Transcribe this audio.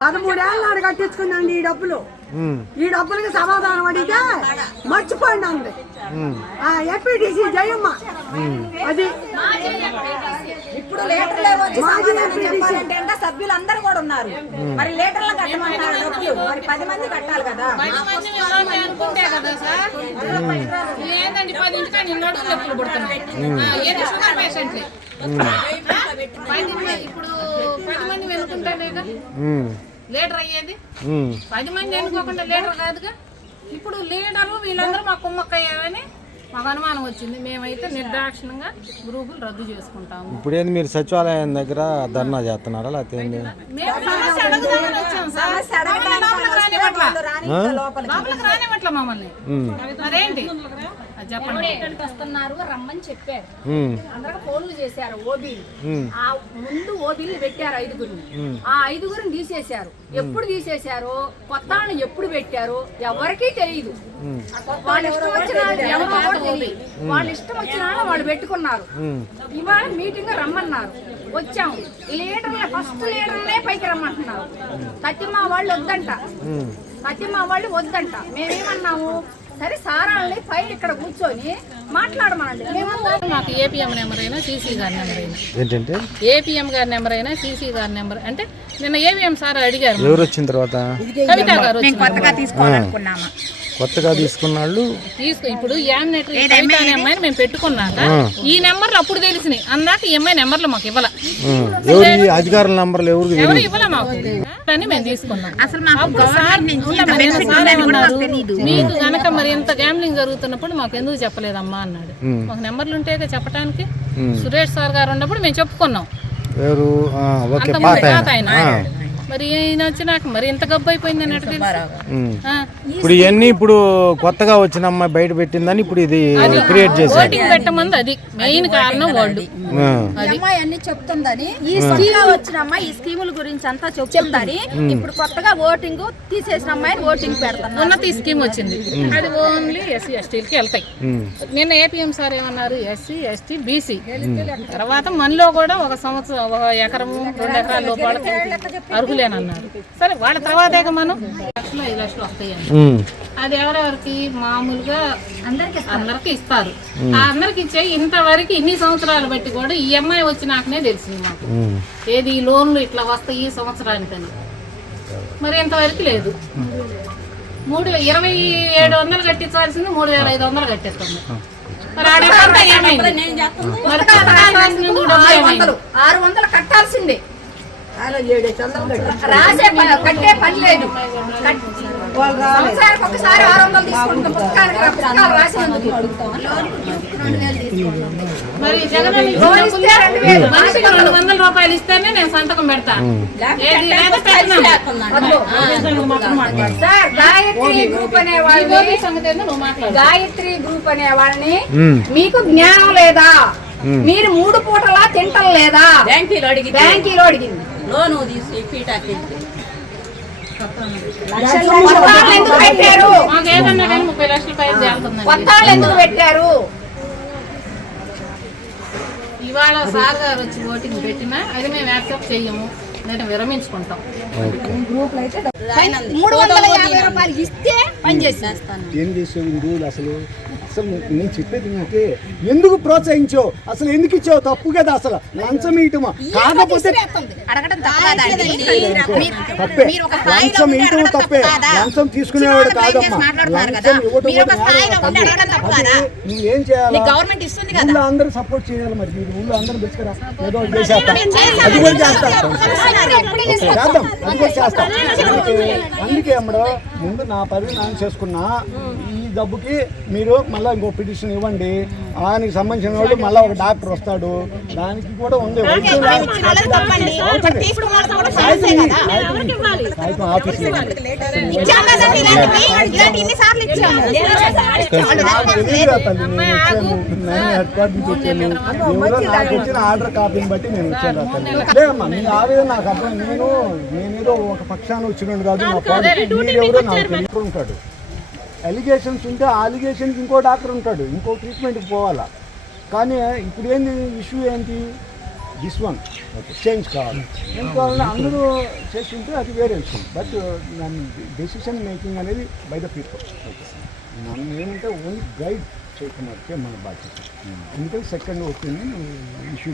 పదమూడేళ్ళ నాడు కట్టించుకుందండి ఈ డబ్బులు. ఈ డబ్బులకి సమాధానం అడిగితే మర్చిపోండి అంది ఉమ్, ఎఫ్పిటిసి జయమ్మ. అది ఇప్పుడు లీటర్లే వచ్చి సమాధానం చెప్పాలంటే ఇంకా సభ్యులందరూ కూడా ఉన్నారు. మరి లీటర్లు కట్టమంటారు డబ్బులు. మరి పది మంది కట్టాలి కదా. కదా పది పుడుతున్నాయి ఏది షుగర్ పేషెంట్లే ఇప్పుడు పది మంది ఉమ్, లీటర్ అయ్యేది. పది మంది అనుకోకుండా లీటర్ కాదుగా ఇప్పుడు లీడరు వీళ్ళందరూ మా కుమ్మక్కయ్యారని మాకు అనుమానం వచ్చింది. మేమైతే నిర్దాక్షిణంగా గ్రూపులు రద్దు చేసుకుంటాము. ఇప్పుడు ఏంది మీరు సచివాలయం దగ్గర ధర్నా చేస్తున్నారా? లేకపోతే ఏంది? మేము సమస్య అడుగుదామని వచ్చాం సార్. సమస్య అడగడానికి లోపలికి వస్తే రానివ్వట్లా. వాళ్ళు రానివ్వరు లోపలికి. లోపలికి రానివ్వట్ల మమ్మల్ని. ఉమ్, మరేంటి? అది చెప్పండి. ఇక్కడికి వస్తున్నారు రమ్మని చెప్పారు. ఉమ్, అందరికి ఫోన్లు చేశారు ఓబీలు ఉమ్, ఆ ముందు ఓబీలు పెట్టారు ఐదుగురిని. ఆ ఐదుగురిని తీసేశారు. ఎప్పుడు తీసేశారో కొత్త వాళ్ళని ఎప్పుడు పెట్టారో ఎవరికీ తెలియదు వాళ్ళ ఇష్టం వచ్చిన వాళ్ళు ఎవరో కూడా తెలియదు వాళ్ళ ఇష్టం వచ్చిన వాళ్ళు పెట్టుకున్నారు. ఇవాళ మీటింగ్ రమ్మన్నారు. వచ్చాము. లీడర్లే ఫస్ట్ లీడర్లే పైకి రమ్మంటున్నారు. సత్యమ్మ వాళ్ళు వద్దంట. సత్యమ్మ వాళ్ళు వద్దంట. మేమేమన్నాము? సరే సారాల్ని పై ఇక్కడ కూర్చొని మాట్లాడమనండి. మేమందరం మాకు ఏపీఎం నెంబర్ అయినా సీసీ గారి నెంబర్ అయినా. ఏంటంటే? ఏపీఎం గారి నెంబర్ అయినా సీసీ గారి నెంబర్. అంటే నిన్న ఏపీఎం సార్ అడిగారు. ఎవరు వచ్చిన తర్వాత? కవిత గారు వచ్చిన తీసుకోవాలనుకున్నామా. కొత్తగా తీసుకున్న వాళ్ళు తీసుకు ఇప్పుడు యామినేటరీ కవిత అనే అమ్మాయిని మేము పెట్టుకున్నాక ఈ నెంబర్లు అప్పుడు తెలిసినాయి. అందాక ఈ అమ్మాయి నెంబర్లు మాకు ఇవ్వాల. ఎవరు ఈ అధికారుల నంబర్లు ఎవరు ఇవ్వాల మాకు? అని మేము తీసుకున్నాం. అప్పుడు సార్ ఉండమ్మా, నిన్న సార్ ఏమన్నారు మీకు గనక మరి ఇంత గ్యాంబ్లింగ్ జరుగుతున్నప్పుడు మాకు ఎందుకు చెప్పలేదమ్మా అన్నాడు. మాకు నెంబర్లు ఉంటే చెప్పడానికి సురేష్ సార్ గారు ఉన్నప్పుడు మేము చెప్పుకున్నాం. ఎవరు? పాత ఆయన. మరి ఈయన వచ్చినాక మరి ఇంత గబ్బు అయిపోయింది అన్నట్టు. ఇప్పుడు ఇవన్నీ ఇప్పుడు కొత్తగా వచ్చిన అమ్మాయి బయట పెట్టిందని ఇప్పుడు ఇది క్రియేట్ చేశారు. ఓటింగ్ పెట్టమంది అది మెయిన్ కారణం వాళ్ళు. అమ్మాయి అన్ని చెప్తుందని ఈ స్కీమ్ వచ్చిన అమ్మాయి ఈ స్కీముల గురించి అంతా చెప్తుందని ఇప్పుడు కొత్తగా ఓటింగ్ తీసేసిన అమ్మాయిని ఓటింగ్ పెడుతున్నారు. ఉన్నతి స్కీమ్ వచ్చింది. అది ఓన్లీ ఎస్సీ ఎస్టీలకి వెళ్తాయి. ఉమ్, నిన్న ఏపీఎం సార్ ఏమన్నారు? ఎస్సీ ఎస్టీ బీసీ తర్వాత మనలో కూడా ఒక సంవత్సరం ఒక ఎకరము రెండు ఎకరాల లోపలకి అర్హులేనన్నారు సరే వాళ్ళ తర్వాతే మనం? లక్షలు ఐదు లక్షలు వస్తాయని ఉమ్, అది ఎవరెవరికి? మామూలుగా అందరికి అందరికి ఇస్తారు. ఆ అందరికి ఇచ్చే ఇంతవరకు ఇన్ని సంవత్సరాలు బట్టి కూడా ఈ అమ్మాయి వచ్చినాకనే తెలిసింది మాకు. ఏది ఈ లోన్లు ఇట్లా వస్తాయి ఈ సంవత్సరానికని. మరి ఇంతవరకు లేదు. మూడు ఇరవై ఏడు వందలు కట్టించాల్సింది మూడు వేల ఐదు వందలు కట్టిస్తుంది మరి? ఆరు వందలు కట్టాల్సిందే ఆయన ఏడేసి వందలు కట్టి రాసే కట్టే పని లేదు సంవత్సరానికి ఒకసారి ఆరు వందలు పుస్తకానికి పుస్తకాలు రాసినందుకు మరి రెండు వేలు. మనిషికి రెండు వందల రూపాయలు ఇస్తేనే నేను సంతకం పెడతా ఏది లేదా పెట్టను. సార్ గాయత్రి గ్రూప్ అనే వాళ్ళని గాయత్రి గ్రూప్ అనే వాళ్ళని మీకు జ్ఞానం లేదా మీరు మూడు పూటలా తింటం లేదా బ్యాంకీలో అడిగి బ్యాంకీలో అడిగింది లోను తీసి కొత్తాళ్ళు ఎందుకు పెట్టారు? ఇవాళ సార్ గారు వచ్చి ఓటింగ్ పెట్టినా అది మేము యాక్సెప్ట్ చెయ్యము నేను విరమించుకుంటాం. మూడు వందల యాభై రూపాయలు ఇస్తే పని చేసేస్తాను ఏం చేసావు ఈ రోజులు అసలు? అసలు నేను చెప్పేది నీకే ఎందుకు ప్రోత్సహించావు? అసలు ఎందుకు ఇచ్చావు? తప్పు కదా అసలు. లంచం ఇయటమా కాకపోతే అడగడం తప్పే. లంచం ఇయటం తప్పే. లంచం తీసుకునేవాడు కాదమ్మా. లంచం ఇవ్వటం నువ్వేం చేయాలి? గవర్నమెంట్ ఇస్తుంది ఊళ్ళో అందరూ సపోర్ట్ చేయాలి మరి. మీరు ఊళ్ళో అందరూ తెచ్చుకురా ఏదో ఒకటి చేసేస్తా. అది కూడా చేస్తా. చేద్దాం. అది కూడా చేస్తా. అందుకే అమ్మడు ముందు నా పదవి నేను చేసుకున్నా. ఈ డబ్బుకి మీరు మళ్ళీ ఇంకో పిటిషన్ ఇవ్వండి ఆయనకి సంబంధించిన వాళ్ళు మళ్ళీ ఒక డాక్టర్ వస్తాడు దానికి కూడా ఉంది వచ్చాను ఎవరో ఆర్డర్ కాపీని బట్టి నేను వచ్చాను ఆ తల్లి లేదమ్మా నీ ఆవేదన నాకు అర్థం నేను నేనేదో ఒక పక్షాన వచ్చినాడు కాదు నా మీరెవరో నాకు ఉంటాడు అలిగేషన్స్ ఉంటే ఆ అలిగేషన్కి ఇంకో డాక్టర్ ఉంటాడు ఇంకో ట్రీట్మెంట్కి పోవాలా. కానీ ఇప్పుడు ఏంది ఇష్యూ ఏంటి? దిస్ వన్ చేంజ్ కావాలి. చేంజ్ కావాలంటే అందరూ చేస్తుంటే అది వేరే విషయం. బట్ డెసిషన్ మేకింగ్ అనేది బై ద పీపుల్ మనం ఏమంటే ఓన్లీ గైడ్ చేయకుండా మన బాధ్యత. ఎందుకంటే సెకండ్ ఒపీనియన్ ఇష్యూ